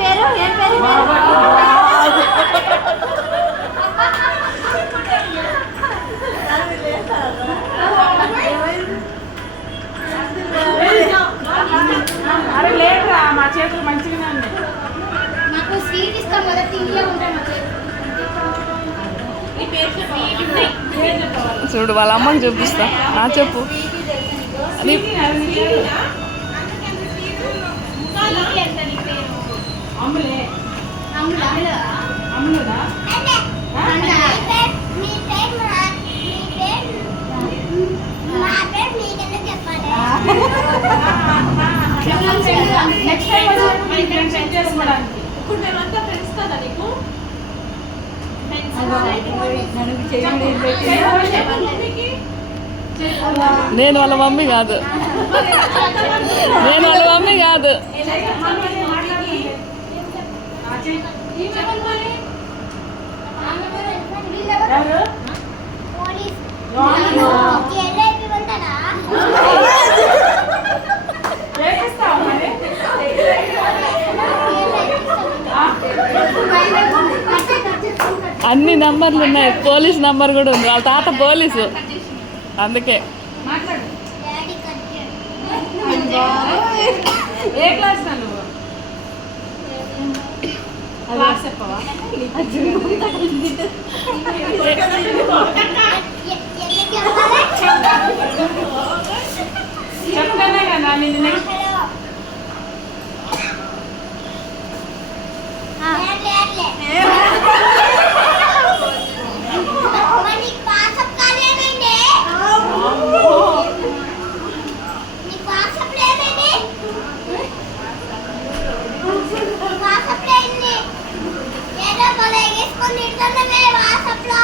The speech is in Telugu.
పేరు ఏం పేరు? అరే లేదురా, మా చేతులు మంచిగానే ఉన్నాయి. నాకు స్వీట్ ఇస్తాం కదా, తింటే ఉంటాయి మా చేతులు. చూడు వాళ్ళ అమ్మకి చూపిస్తా. చెప్పు అమ్ములే అమ్ములా అమ్ములదా నెక్స్ట్ టైం ఫ్రెండ్స్ చేసుకోవడానికి. ఇప్పుడు మేమంతా ఫ్రెండ్స్ కదా నీకు. నేను వాళ్ళ మమ్మీ కాదు. నేను వాళ్ళ మమ్మీ కాదు. అన్ని నంబర్లు ఉన్నాయి, పోలీస్ నంబర్ కూడా ఉంది. వాళ్ళ తాత పోలీసు, అందుకే. ఏ క్లాస్ నువ్వు? క్లాస్ చెప్పవా? చెప్తానే కదా నేను నెక్స్ట్. వాట్సాప్ లో